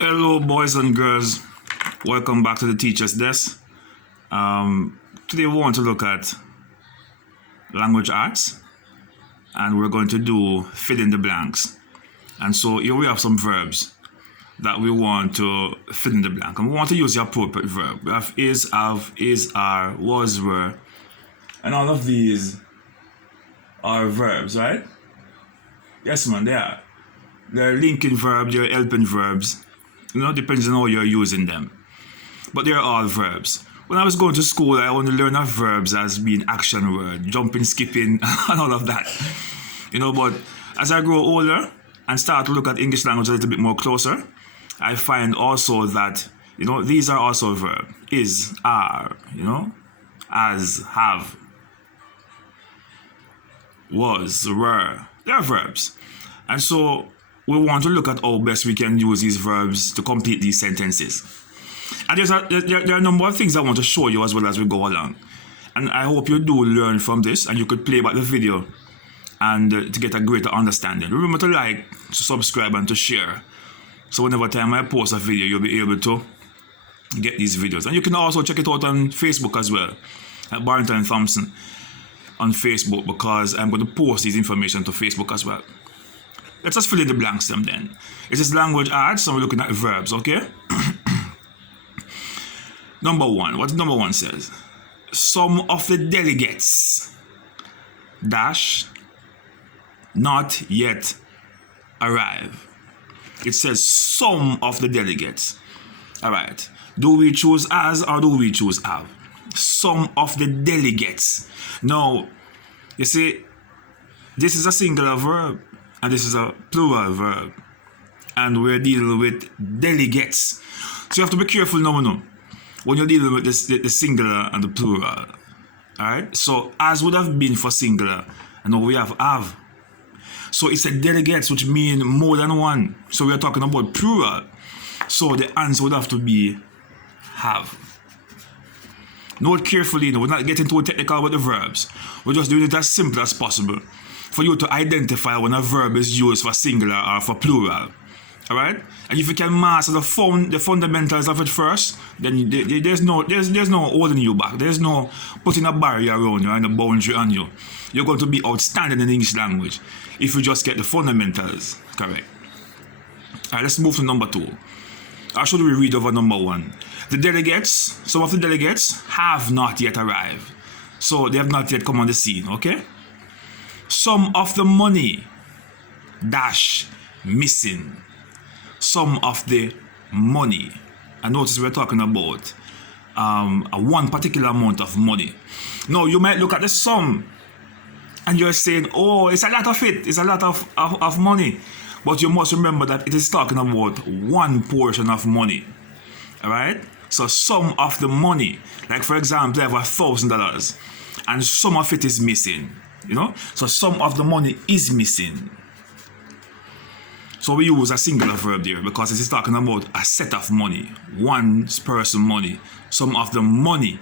Hello, boys and girls. Welcome back to the Teacher's Desk. Today we want to look at language arts, and we're going to do fill in the blanks. And so here we have some verbs that we want to fill in the blank, and we want to use the appropriate verb. We have is, have, is, are, was, were, and all of these are verbs, right? Yes, man, they are. They're linking verbs, they're helping verbs. Depends on how you're using them. But they're all verbs. When I was going to school, I only learned of verbs as being action word, jumping, skipping, and all of that. But as I grow older and start to look at English language a little bit more closer, I find also that, these are also verbs. Is, are, as, have, was, were. They're verbs. And so we want to look at how best we can use these verbs to complete these sentences. And there are a number of things I want to show you as well as we go along. And I hope you do learn from this and you could play back the video and to get a greater understanding. Remember to like, to subscribe, and to share. So whenever time I post a video, you'll be able to get these videos. And you can also check it out on Facebook as well, at Barrington Thompson on Facebook, because I'm going to post this information to Facebook as well. Let's just fill in the blanks then. This is language arts, and we're looking at verbs, okay? Number one, what number one says? Some of the delegates, dash, not yet arrive. It says some of the delegates. All right. Do we choose as or do we choose have? Some of the delegates. Now, you see, this is a singular verb and this is a plural verb. And we're dealing with delegates. So you have to be careful now, when you're dealing with the singular and the plural. Alright? So as would have been for singular, and now we have. So it's a delegates, which mean more than one. So we're talking about plural. So the answer would have to be have. Note carefully, we're not getting too technical with the verbs. We're just doing it as simple as possible for you to identify when a verb is used for singular or for plural. Alright? And if you can master the fundamentals of it first, then there's no holding you back. There's no putting a barrier around you and a boundary on you. You're going to be outstanding in English language if you just get the fundamentals correct. Alright, let's move to number two. Or should we read over number one? Some of the delegates have not yet arrived. So they have not yet come on the scene, okay? Some of the money, dash, missing. Some of the money. And notice we're talking about one particular amount of money. Now you might look at the sum and you're saying, oh, it's a lot of it. It's a lot of money. But you must remember that it is talking about one portion of money. Alright? So some of the money, like for example, I have $1,000 and some of it is missing. So some of the money is missing. So we use a singular verb there because it is talking about a set of money, one person money. Some of the money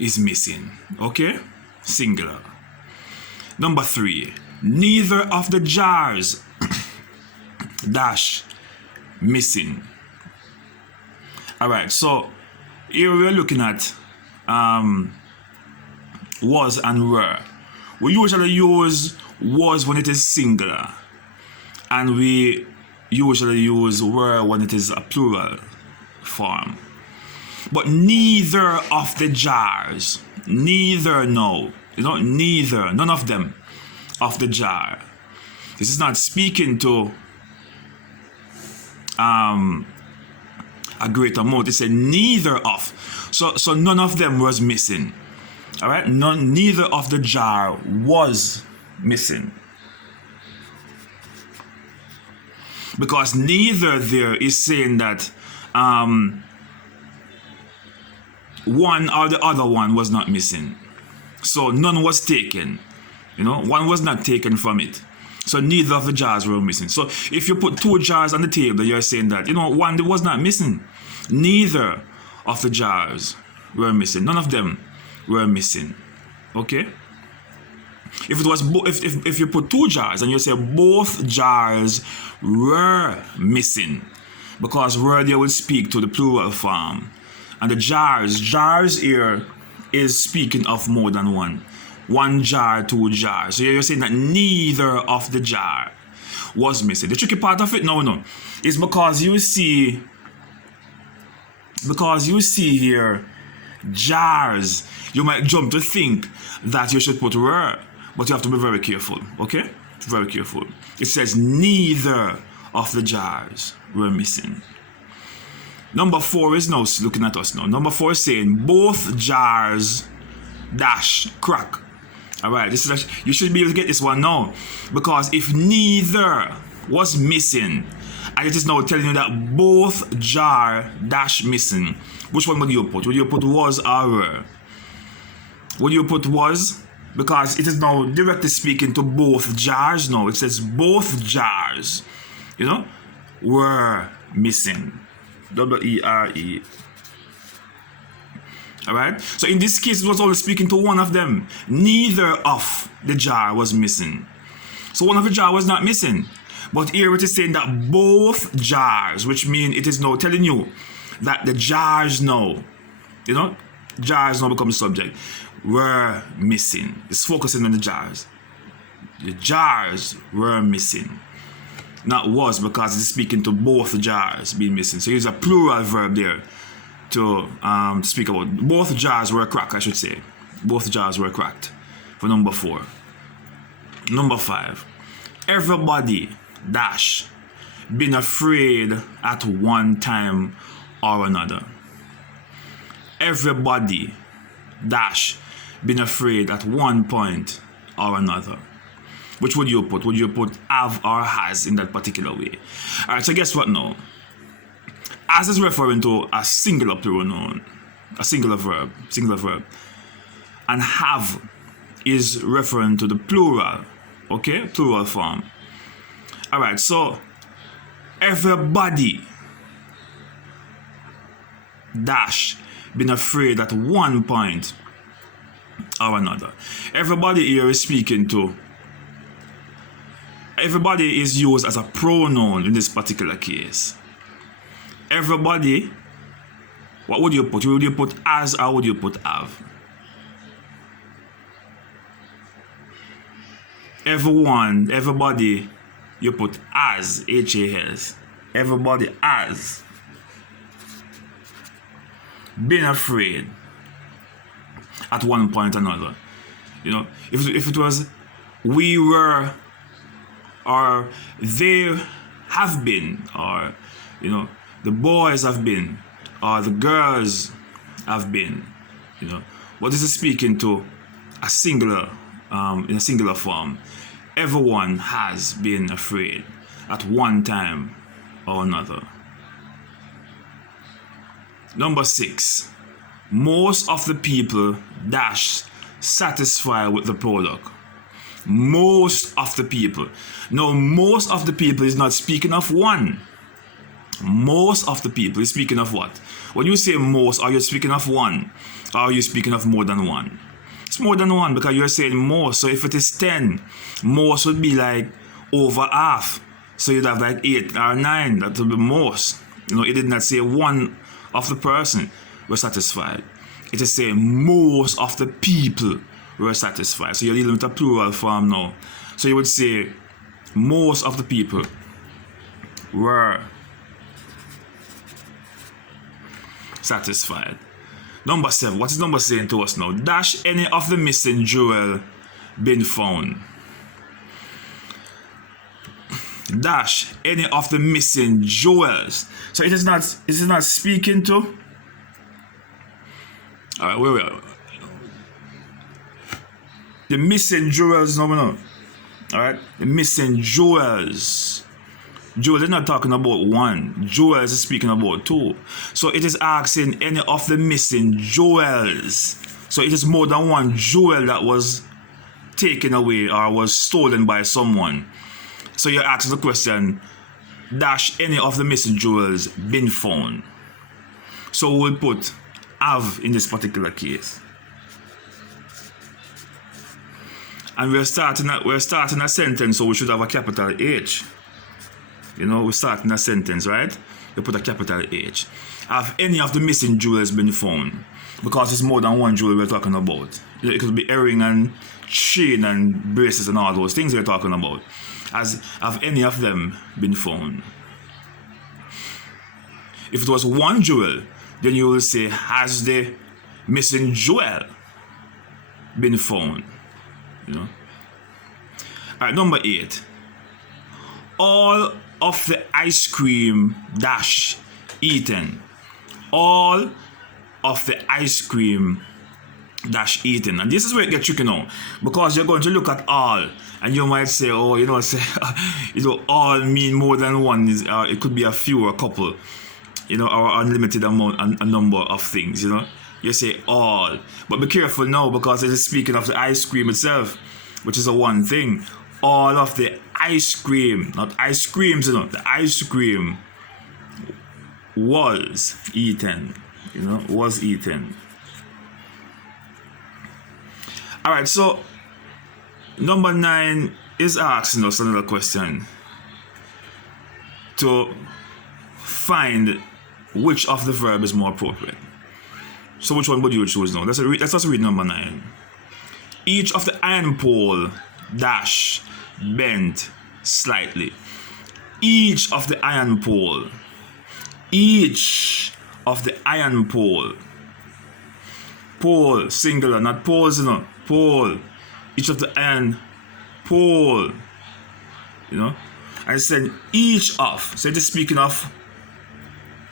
is missing. Okay? Singular. Number three, neither of the jars, dash, missing. Alright, so here we're looking at was and were. We usually use was when it is singular, and we usually use were when it is a plural form. But neither of the jars, neither, no, neither, none of them of the jar. This is not speaking to a great amount. It said neither of. So none of them was missing. All right, neither of the jar was missing. Because neither there is saying that one or the other one was not missing. So none was taken. One was not taken from it. So neither of the jars were missing. So if you put two jars on the table, you're saying that, one was not missing. Neither of the jars were missing. None of them were missing. Okay? If it was if you put two jars and you say both jars were missing, because word here will speak to the plural form. And the jars here is speaking of more than one. One jar, two jars. So you're saying that neither of the jar was missing. The tricky part of it no, is because you see here jars, you might jump to think that you should put were, but you have to be very careful, okay? Very careful. It says neither of the jars were missing. Number 4 is now looking at us now. Number 4 is saying both jars dash crack. All right, this is you should be able to get this one now, because if neither was missing and it is now telling you that both jar dash missing, which one would you put? Would you put was or were? Would you put was? Because it is now directly speaking to both jars now. It says both jars, were missing. W-E-R-E. Alright? So in this case, it was only speaking to one of them. Neither of the jar was missing. So one of the jar was not missing. But here it is saying that both jars, which means it is now telling you that the jars now, jars now become subject, were missing. It's focusing on the jars. The jars were missing. Not was, because it's speaking to both jars being missing. So use a plural verb there to speak about. Both jars were cracked, I should say. Both jars were cracked for number 4. Number 5. Everybody dash been afraid at one time or another. Everybody dash been afraid at one point or another. Which would you put? Would you put have or has in that particular way? Alright, so guess what now? As is referring to a singular plural noun, a singular verb. And have is referring to the plural, okay? Plural form. Alright, so everybody dash been afraid at one point or another. Everybody here is speaking to, everybody is used as a pronoun in this particular case. Everybody, what would you put? Would you put as or would you put have? Everyone, everybody, you put as, H-A-S. Everybody has been afraid at one point or another. If it was we were, or they have been, or the boys have been, or the girls have been, what is it speaking to? A singular, in a singular form. Everyone has been afraid at one time or another. Number 6. Most of the people dash satisfied with the product. Most of the people. Now, most of the people is not speaking of one. Most of the people is speaking of what? When you say most, are you speaking of one? Or are you speaking of more than one? It's more than one, because you're saying most. So if it is 10, most would be like over half. So you'd have like 8 or 9. That would be most. It did not say one of the person were satisfied. It is saying most of the people were satisfied. So you're dealing with a plural form now. So you would say most of the people were satisfied. Number 7. What is number saying to us now? Dash any of the missing jewel been found. Dash any of the missing jewels. So it is not speaking to. Alright, where we are. The missing jewels, no. Alright? The missing jewels. Jewels is not talking about one. Jewels is speaking about 2. So it is asking any of the missing jewels. So it is more than one jewel that was taken away or was stolen by someone. So you're asking the question, dash any of the missing jewels been found. So we'll put have in this particular case. And we're starting a sentence, so we should have a capital H. You know, we start in a sentence, right? You put a capital H. Have any of the missing jewels been found? Because it's more than one jewel we're talking about. It could be earring and chain and bracelets and all those things we're talking about. Have any of them been found? If it was one jewel, then you will say, has the missing jewel been found? You know. Alright, number 8. All of the ice cream dash eaten. All of the ice cream dash eaten. And this is where it gets tricky now, because you're going to look at all and you might say, oh, you know, say, you know, all mean more than one. It could be a few or a couple, you know, or unlimited amount, a number of things, you know. You say all, but be careful now, because it is speaking of the ice cream itself, which is a one thing. All of the ice cream, not ice creams, you know, the ice cream was eaten, you know, was eaten. All right, so number 9 is asking us another question to find which of the verb is more appropriate. So which one would you choose now? Let's just read number 9. Each of the iron pole dash bent slightly. Each of the iron pole. Each of the iron pole. Pole, singular, not poles, you know. Pole. Each of the iron pole. You know. I said each of. So it is speaking of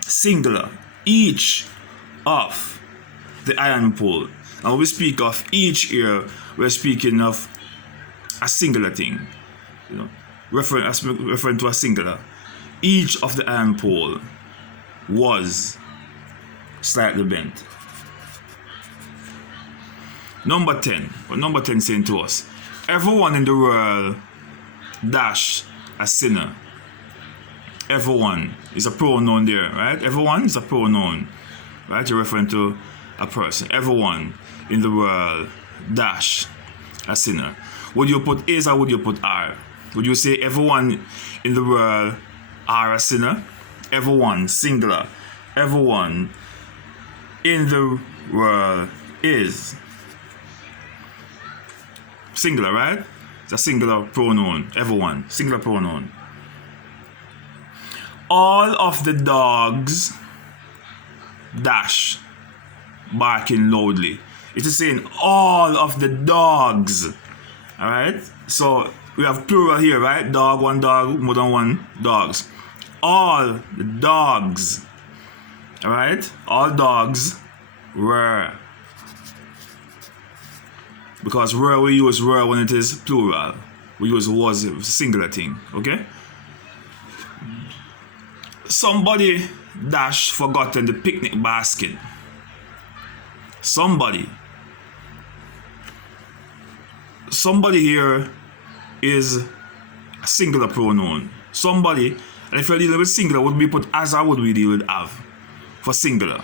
singular. Each of the iron pole. And when we speak of each here, we're speaking of a singular thing. You know. Referring to a singular. Each of the iron pole was slightly bent. Number 10. What number 10 saying to us? Everyone in the world dash a sinner. Everyone is a pronoun there, right? Everyone is a pronoun, right? You're referring to a person. Everyone in the world dash a sinner. Would you put is or would you put are? Would you say everyone in the world are a sinner? Everyone, singular. Everyone in the world is. Singular, right? It's a singular pronoun. Everyone, singular pronoun. All of the dogs dash barking loudly. It is saying all of the dogs. Alright? So we have plural here, right? Dog, one dog, more than one dogs. All the dogs. Alright? All dogs were. Because were, we use were when it is plural. We use was, a singular thing. Okay? Somebody dash forgotten the picnic basket. Somebody here is a singular pronoun. Somebody, and if you're dealing with singular, would we put as or would we deal with have? For singular,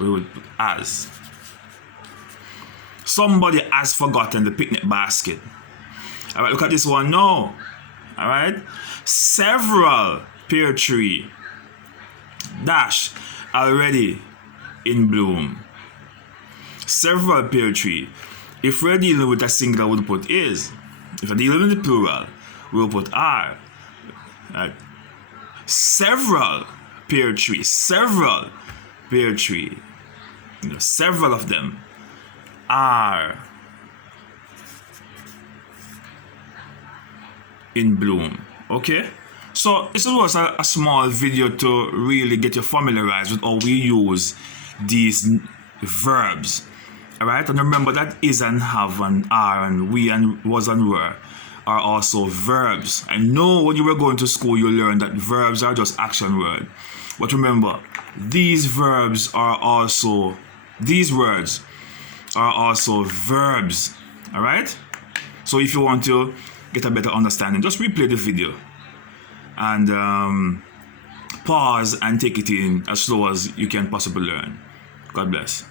we would put as. Somebody has forgotten the picnic basket. All right, look at this one now. All right, several pear tree dash already in bloom. Several pear tree. If we're dealing with a singular, we'll put is. If we're dealing with the plural, we'll put are. Right. Several pear tree. Several pear tree. You know, several of them are in bloom. Okay? So this was a small video to really get you familiarized with how we use these verbs. Alright? And remember that is and have and are and we and was and were are also verbs. I know when you were going to school you learned that verbs are just action words. But remember, these words are also verbs. Alright? So if you want to get a better understanding, just replay the video and pause and take it in as slow as you can possibly learn. God bless.